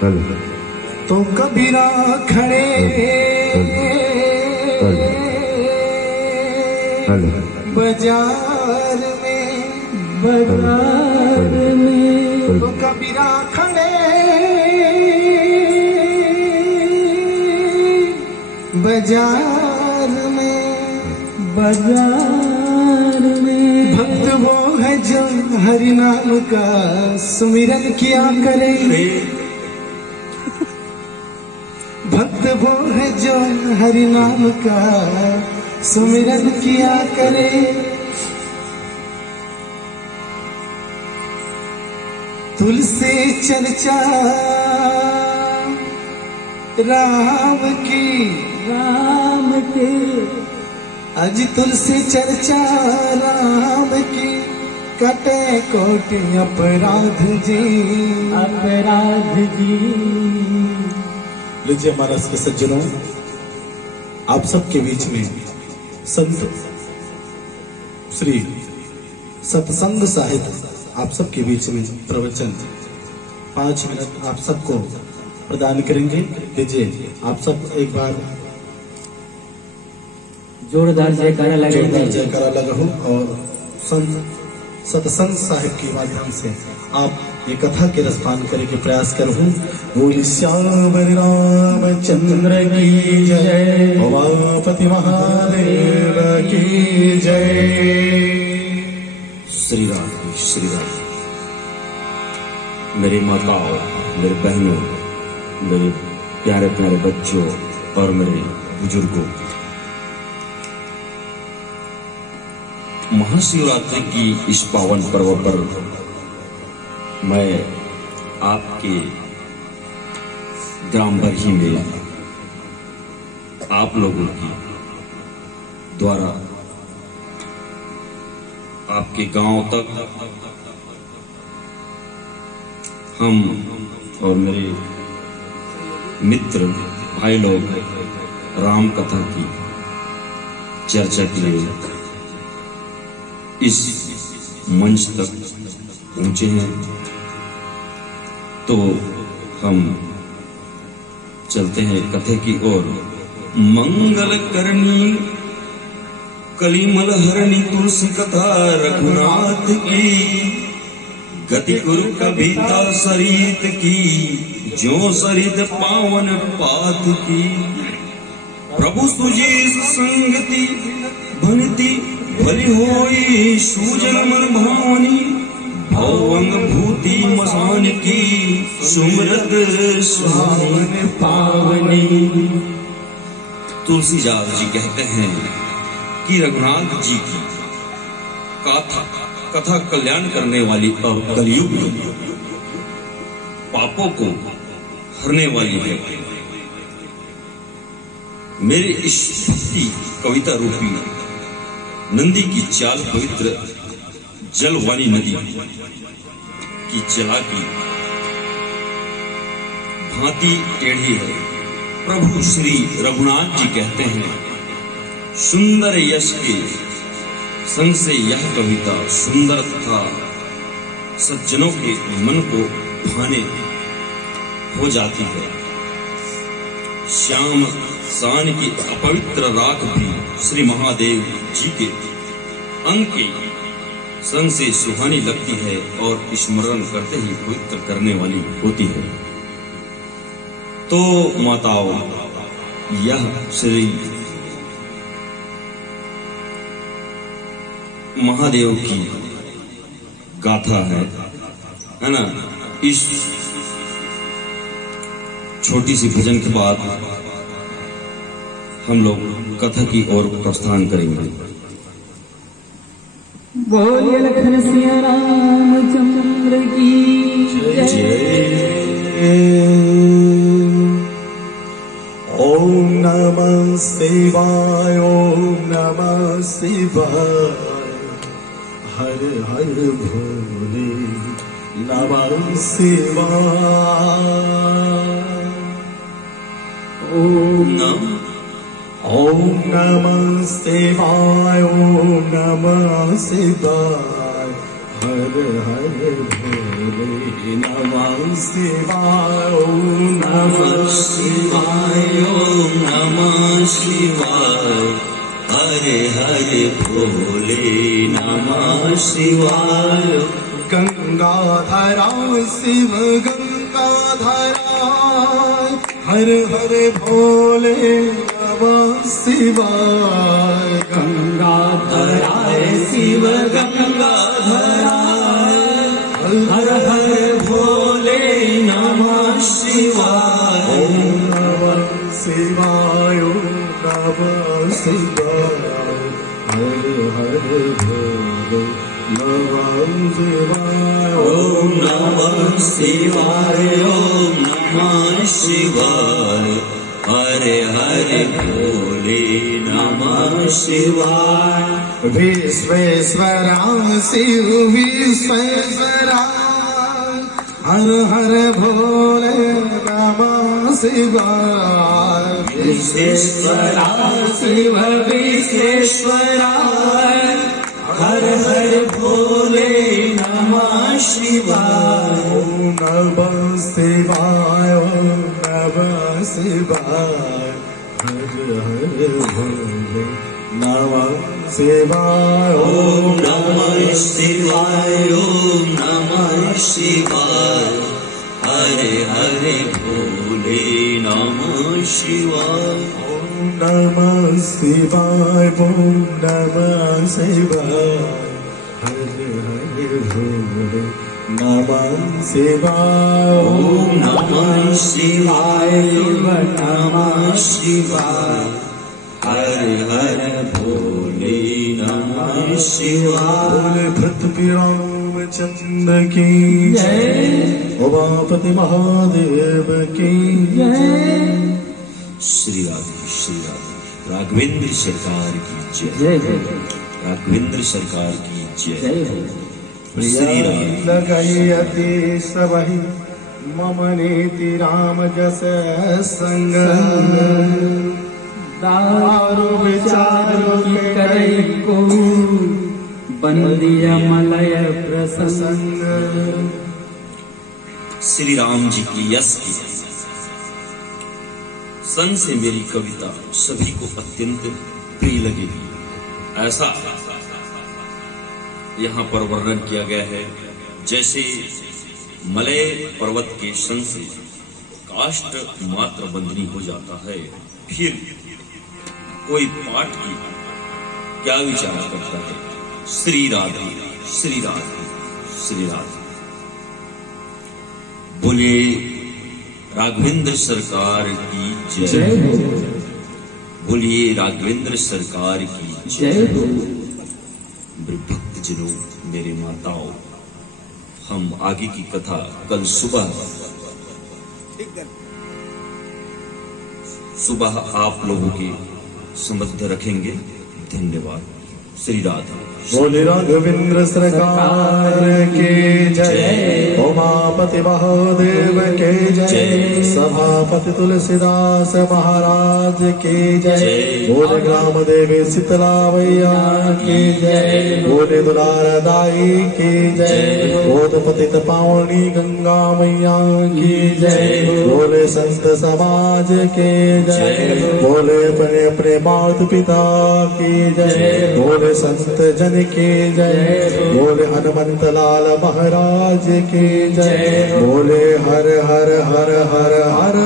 तो कबीरा खड़े बाजार में तो कबीरा खड़े बाजार में भक्त वो है जो हरि नाम का सुमिरन किया करे। भक्त वो है जो हरि नाम का सुमिरन किया करे। तुलसी चर्चा राम की आज तुलसी चर्चा राम की कटे कोट अपराध जी। लीजिए महाराज के सज्जनों, आप सबके बीच में संत श्री सत्संग साहित्य आप सबके बीच में प्रवचन 5 मिनट आप सबको प्रदान करेंगे। लीजिए आप सब एक बार जोरदार जयकारा लगा हो और संत सत्संग साहिब के माध्यम से आप ये कथा के रसपान करने के प्रयास करूं। बोली श्याम रामचंद्र की जय, उमापति महादेव की जय। श्री राम श्री राम। मेरी माताओं, मेरे बहनों, मेरे प्यारे प्यारे बच्चों और मेरे बुजुर्गों, महाशिवरात्रि की इस पावन पर्व पर मैं आपके ग्राम बरही में आप लोगों की द्वारा आपके गांव तक हम और मेरे मित्र भाई लोग राम कथा की चर्चा के लिए इस मंच तक पहुंचे हैं। तो हम चलते हैं कथे की ओर। मंगल करनी कलिमल हरणी तुलसी कथा रघुनाथ की, गति गुरु कविता सरित की, जो सरित पावन पात की। प्रभु सुजीस संगति भनती भली होई, सूजन मन भावनी भवंग भूति मसान की, सुमरत सुहावन पावनी। तुलसीदास जी कहते हैं कि रघुनाथ जी की कथा कल्याण करने वाली और कलयुग पापों को हरने वाली है। मेरे इस भक्ति कविता रूपी नंदी की चाल पवित्र जलवानी नदी की चला की भांति टेढ़ी है। प्रभु श्री रघुनाथ जी कहते हैं, सुंदर यश के संग से यह कविता सुंदर तथा सज्जनों के मन को भाने हो जाती है। श्याम सान की अपवित्र राख भी श्री महादेव जी के अंग के संग से सुहानी लगती है और स्मरण करते ही पवित्र करने वाली होती है। तो माताओं, यह श्री महादेव की गाथा है ना। इस छोटी सी भजन के बाद हम लोग कथा की ओर प्रस्थान करेंगे। बोलिए लखन सिया रामचंद्र की जय। ओम नमः शिवाय, ओम नमः शिवाय, हर हर भोले नमः शिवाय। ओम नमः शिवाय, ओम नमः शिवाय, हर हर भोले नमः शिवाय ओम नमः शिवाय ओम नमः शिवाय हरे हरे भोले नमः शिवाय गंगाधरा शिव गंगाधरा हर हर भोले नमः शिवाय गंगाधरा शिव गंगाधरा हर हर भोले नमः शिवाय ओम नमः शिवाय ओम नमः शिवाय हर हर भोले नमः शिवाय ओम नमः शिवाय ओम नमः शिवाय हरे हरे भोले नमः शिवाय विश्वेश्वरा शिव विश्वेश्वरा हर हर भोले नमः शिवाय विश्वेश्वरा शिव विश्वेश्वरा हर हर भोले नमः शिवाय ओम नमः शिवाय ओम नमः शिवाय हर हर भोले नमः शिवाय ओम नमः शिवाय ओम नमः शिवाय हरे हरे भोले नमः शिवाय ओम नमः शिवाय ओम नमः शिवाय हर हर भोले नमः शिवाय ओम नमः शिवाय नमः शिवाय हरे हरे भोले नमः शिवाय बोले पृथ्वी रामचंद्र की जय उमापति महादेव की श्री राधे राघवेंद्र सरकार की जय जय जय राघवेंद्र सरकार की जय जय श्री राम लगयति सबहि मम नीति राम जस संग दारू विचारो की करे को बंदिया मलय प्रसन्न संग श्री राम जी की यश की संग से मेरी कविता सभी को अत्यंत प्रिय लगेगी। ऐसा यहाँ पर वर्णन किया गया है जैसे मलय पर्वत के संग से काष्ठ मात्र बंधनी हो जाता है, फिर कोई पाठ की क्या विचार करता है। श्री राधे श्री राधे श्री राधे। बोले राघवेंद्र सरकार की जय। बोलिए राघवेंद्र सरकार की जय हो। मेरे भक्तजनों, मेरे माताओं, हम आगे की कथा कल सुबह आप लोगों के समक्ष रखेंगे। धन्यवाद। श्री राधे। बोले राघवेंद्र सरकार के जय, उमापति महादेव के जय, सभापति तुलसीदास महाराज के जय, बोले ग्राम देवी शीतला मैया की जय, बोले दुलार दाई की जय, बोध पतित पावनी गंगा मैया की जय, बोले संत समाज के जय, बोले अपने अपने माता पिता की जय, बोले संत जन की जय, बोले हनुमंत लाल महाराज की जय, बोले हर हर हर हर हर